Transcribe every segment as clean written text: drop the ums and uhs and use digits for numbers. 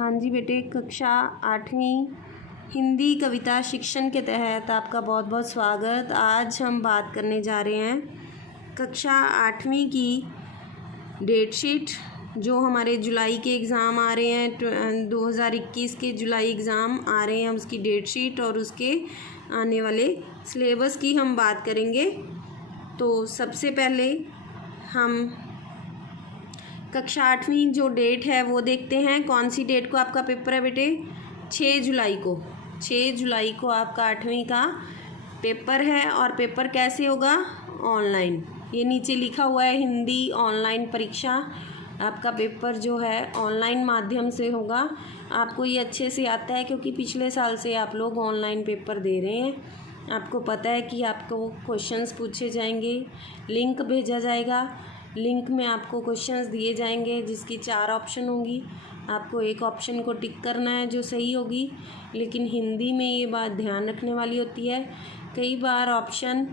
हाँ जी बेटे, कक्षा 8वीं हिंदी कविता शिक्षण के तहत आपका बहुत बहुत स्वागत। आज हम बात करने जा रहे हैं कक्षा 8वीं की डेट शीट। जो हमारे जुलाई के एग्ज़ाम आ रहे हैं, 2021 के जुलाई एग्ज़ाम आ रहे हैं, उसकी डेट शीट और उसके आने वाले सिलेबस की हम बात करेंगे। तो सबसे पहले हम कक्षा 8वीं जो डेट है वो देखते हैं। कौन सी डेट को आपका पेपर है बेटे? 6 जुलाई को। 6 जुलाई को आपका 8वीं का पेपर है। और पेपर कैसे होगा? ऑनलाइन। ये नीचे लिखा हुआ है हिंदी ऑनलाइन परीक्षा। आपका पेपर जो है ऑनलाइन माध्यम से होगा। आपको ये अच्छे से आता है क्योंकि पिछले साल से आप लोग ऑनलाइन पेपर दे रहे हैं। आपको पता है कि आपको क्वेश्चंस पूछे जाएंगे, लिंक भेजा जाएगा, लिंक में आपको क्वेश्चंस दिए जाएंगे जिसकी 4 ऑप्शन होंगी। आपको एक ऑप्शन को टिक करना है जो सही होगी। लेकिन हिंदी में ये बात ध्यान रखने वाली होती है, कई बार ऑप्शन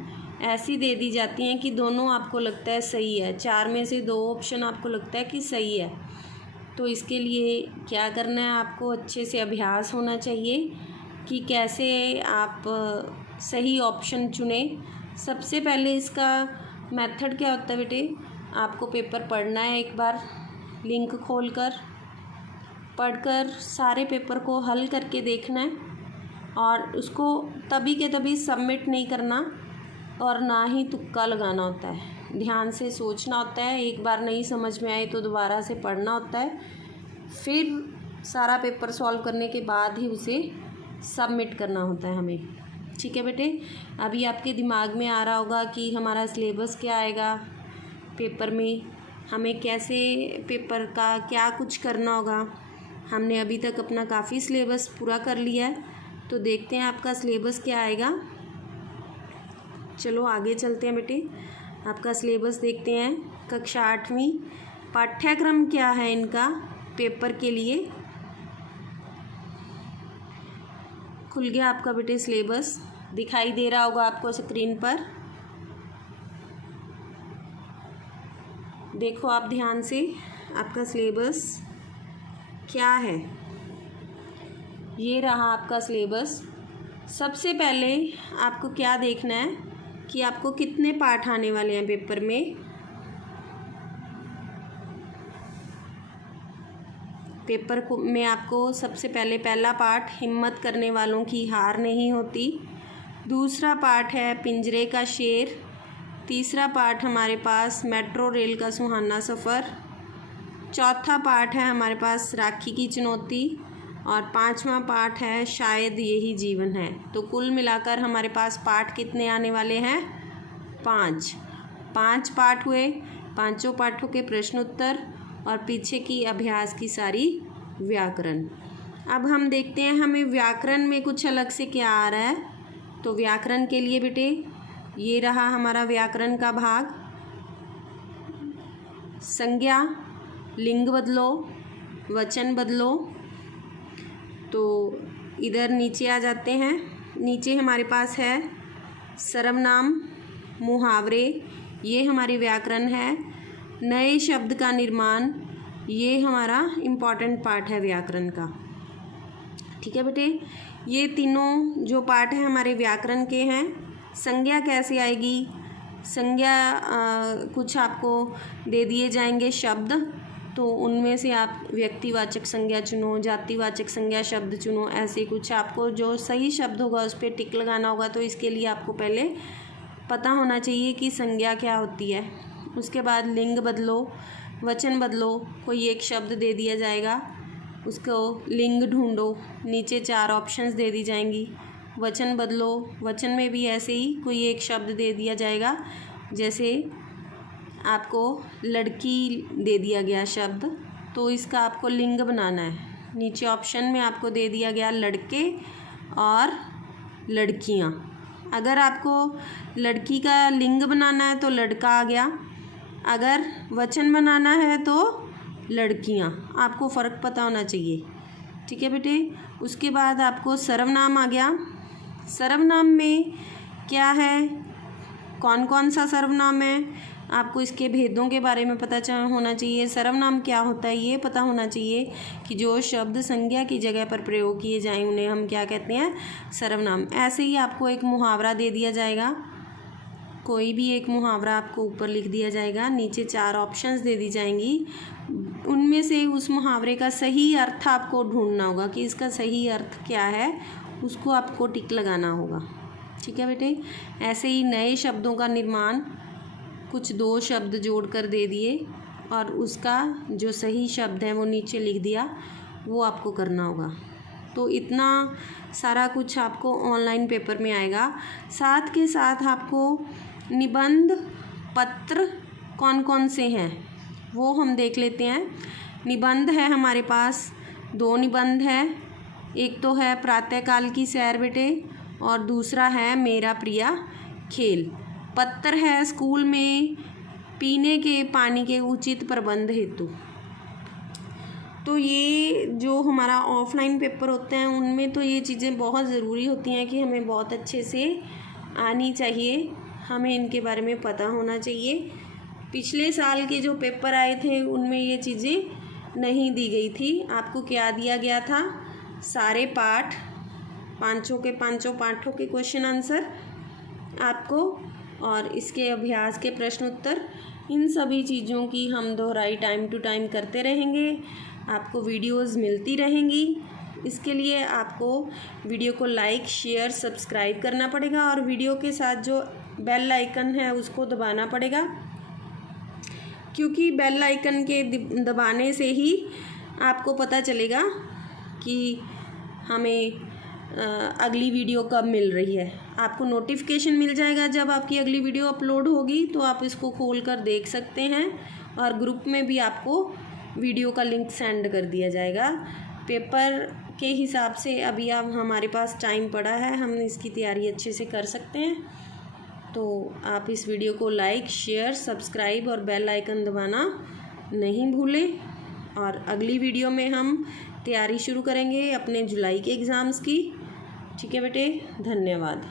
ऐसी दे दी जाती हैं कि दोनों आपको लगता है सही है, 4 में से 2 ऑप्शन आपको लगता है कि सही है। तो इसके लिए क्या करना है, आपको अच्छे से अभ्यास होना चाहिए कि कैसे आप सही ऑप्शन चुने। सबसे पहले इसका मेथड क्या होता है बेटे? आपको पेपर पढ़ना है, एक बार लिंक खोलकर पढ़कर सारे पेपर को हल करके देखना है और उसको तभी के तभी सबमिट नहीं करना और ना ही तुक्का लगाना होता है। ध्यान से सोचना होता है, एक बार नहीं समझ में आए तो दोबारा से पढ़ना होता है, फिर सारा पेपर सॉल्व करने के बाद ही उसे सबमिट करना होता है हमें। ठीक है बेटे? अभी आपके दिमाग में आ रहा होगा कि हमारा सिलेबस क्या आएगा पेपर में, हमें कैसे पेपर का क्या कुछ करना होगा। हमने अभी तक अपना काफ़ी सिलेबस पूरा कर लिया है, तो देखते हैं आपका सिलेबस क्या आएगा। चलो आगे चलते हैं बेटे, आपका सिलेबस देखते हैं। कक्षा 8वीं पाठ्यक्रम क्या है इनका पेपर के लिए। खुल गया आपका बेटे सिलेबस, दिखाई दे रहा होगा आपको स्क्रीन पर। देखो आप ध्यान से, आपका सिलेबस क्या है। ये रहा आपका सिलेबस। सबसे पहले आपको क्या देखना है कि आपको कितने पाठ आने वाले हैं पेपर में। पेपर को में आपको सबसे पहले पहला पाठ हिम्मत करने वालों की हार नहीं होती। दूसरा पाठ है पिंजरे का शेर। तीसरा पाठ हमारे पास मेट्रो रेल का सुहाना सफ़र। चौथा पाठ है हमारे पास राखी की चुनौती। और 5वां पाठ है शायद यही जीवन है। तो कुल मिलाकर हमारे पास पाठ कितने आने वाले हैं? 5 पाठ हुए। पांचों पाठों के प्रश्न उत्तर और पीछे की अभ्यास की सारी व्याकरण। अब हम देखते हैं हमें व्याकरण में कुछ अलग से क्या आ रहा है। तो व्याकरण के लिए बेटे ये रहा हमारा व्याकरण का भाग। संज्ञा, लिंग बदलो, वचन बदलो। तो इधर नीचे आ जाते हैं। नीचे हमारे पास है सर्वनाम, मुहावरे, ये हमारे व्याकरण है। नए शब्द का निर्माण, ये हमारा इम्पॉर्टेंट पार्ट है व्याकरण का। ठीक है बेटे? ये तीनों जो पार्ट हैं हमारे व्याकरण के हैं। संज्ञा कैसे आएगी? संज्ञा कुछ आपको दे दिए जाएंगे शब्द, तो उनमें से आप व्यक्तिवाचक संज्ञा चुनो, जातिवाचक संज्ञा शब्द चुनो। ऐसे कुछ आपको जो सही शब्द होगा उस पर टिक लगाना होगा। तो इसके लिए आपको पहले पता होना चाहिए कि संज्ञा क्या होती है। उसके बाद लिंग बदलो, वचन बदलो। कोई एक शब्द दे दिया जाएगा, उसको लिंग ढूंढो, नीचे 4 ऑप्शंस दे दी जाएंगी। वचन बदलो, वचन में भी ऐसे ही कोई एक शब्द दे दिया जाएगा। जैसे आपको लड़की दे दिया गया शब्द, तो इसका आपको लिंग बनाना है। नीचे ऑप्शन में आपको दे दिया गया लड़के और लड़कियां। अगर आपको लड़की का लिंग बनाना है तो लड़का आ गया, अगर वचन बनाना है तो लड़कियां। आपको फ़र्क पता होना चाहिए। ठीक है बेटे? उसके बाद आपको सर्वनाम आ गया। सर्वनाम में क्या है, कौन कौन सा सर्वनाम है? आपको इसके भेदों के बारे में पता होना चाहिए। सर्वनाम क्या होता है ये पता होना चाहिए कि जो शब्द संज्ञा की जगह पर प्रयोग किए जाएं उन्हें हम क्या कहते हैं, सर्वनाम। ऐसे ही आपको एक मुहावरा दे दिया जाएगा, कोई भी एक मुहावरा आपको ऊपर लिख दिया जाएगा, नीचे 4 ऑप्शंस दे दी जाएंगी, उनमें से उस मुहावरे का सही अर्थ आपको ढूंढना होगा कि इसका सही अर्थ क्या है, उसको आपको टिक लगाना होगा। ठीक है बेटे। ऐसे ही नए शब्दों का निर्माण, कुछ 2 शब्द जोड़कर दे दिए और उसका जो सही शब्द है वो नीचे लिख दिया, वो आपको करना होगा। तो इतना सारा कुछ आपको ऑनलाइन पेपर में आएगा। साथ के साथ आपको निबंध पत्र कौन कौन से हैं वो हम देख लेते हैं। निबंध है हमारे पास 2 निबंध है, एक तो है प्रातःकाल की सैर बेटे और दूसरा है मेरा प्रिय खेल। पत्र है स्कूल में पीने के पानी के उचित प्रबंध हेतु। तो ये जो हमारा ऑफलाइन पेपर होते हैं उनमें तो ये चीज़ें बहुत ज़रूरी होती हैं कि हमें बहुत अच्छे से आनी चाहिए, हमें इनके बारे में पता होना चाहिए। पिछले साल के जो पेपर आए थे उनमें ये चीज़ें नहीं दी गई थी। आपको क्या दिया गया था, सारे पाठ, 5 के 5 पाठों के क्वेश्चन आंसर आपको और इसके अभ्यास के प्रश्न उत्तर, इन सभी चीज़ों की हम दोहराई टाइम टू टाइम करते रहेंगे। आपको वीडियोस मिलती रहेंगी। इसके लिए आपको वीडियो को लाइक शेयर सब्सक्राइब करना पड़ेगा और वीडियो के साथ जो बेल आइकन है उसको दबाना पड़ेगा, क्योंकि बेल आइकन के दबाने से ही आपको पता चलेगा कि हमें अगली वीडियो कब मिल रही है। आपको नोटिफिकेशन मिल जाएगा जब आपकी अगली वीडियो अपलोड होगी, तो आप इसको खोल कर देख सकते हैं और ग्रुप में भी आपको वीडियो का लिंक सेंड कर दिया जाएगा। पेपर के हिसाब से अभी अब हमारे पास टाइम पड़ा है, हम इसकी तैयारी अच्छे से कर सकते हैं। तो आप इस वीडियो को लाइक शेयर सब्सक्राइब और बेल आइकन दबाना नहीं भूलें। और अगली वीडियो में हम तैयारी शुरू करेंगे अपने जुलाई के एग्ज़ाम्स की। ठीक है बेटे, धन्यवाद।